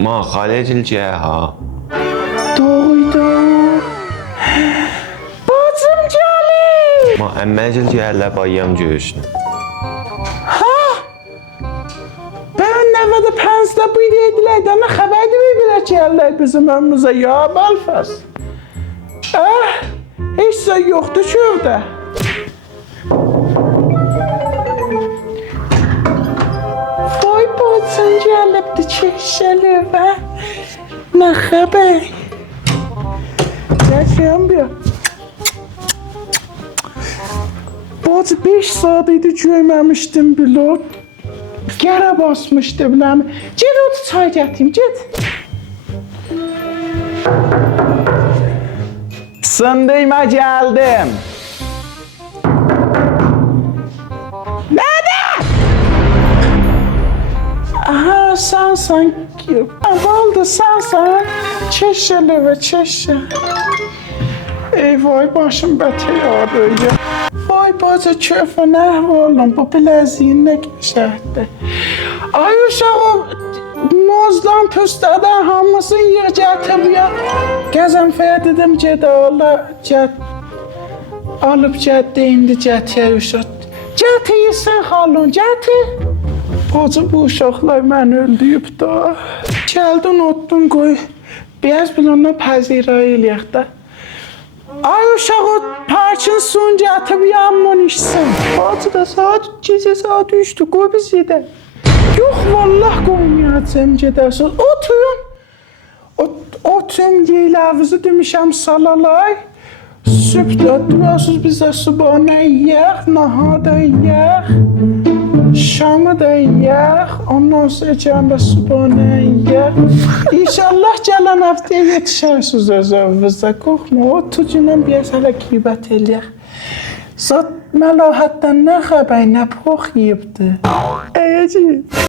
ما خارج الجهة. Doydum. Bacım gəlir. ما əmməcil cəhəllə bayam görüşünü. Ben nevada pensde bu yediler de ne haber bile gəlirlər bizim önümüze ya Belfast. Heç şey yoktu şu evde. Vay bacım gəlibdi çeşəli və nə xəbər? Gəlşəyəm bir. Bacı 5 saat idi görməmişdim bile. Gəra basmışdı biləm. Ged otur çay gətirim, ged. Sındıyma geldim. Nerede? Aha sen oldu sen çeşeli ve çeşe. Ey vay başım beter ağrıyor. Vay bazı çöfe ne oğlum bu bileziğin ne geçerdi. Ay uşağım mozdan püstədən hamısını yığ gətir ya. Qəzənfəyə dedim gedə Allah get. Alıp getdi indi gətir uşaq. Gətirsən xalon gətir. Bacı bu uşaqlar məni öldürüb da. Gəldin otdun qoy. Biraz bilanla pəzirə eləyək də. Ay uşağı Parkinson gətirib yanmın içsin. Bacı da gecə saat 3'dü qoy biz yedə. Yox vallah qoymayacağım gedərsiniz. Oturun yeyilərinizi demişəm salalay. Sübhdə durasınız bizə subhanə yeyək, nahada yeyək, şamı da yeyək, ondan sonra gəndə subhanə yeyək. İnşallah gələn həftəyə yetişərsiniz öz evinizdə. Qorxma, otucunla bir hələ qeybət eləyək. Zat məlahətdən nə xəbər, nə pox yiyibdir. Əyəcək.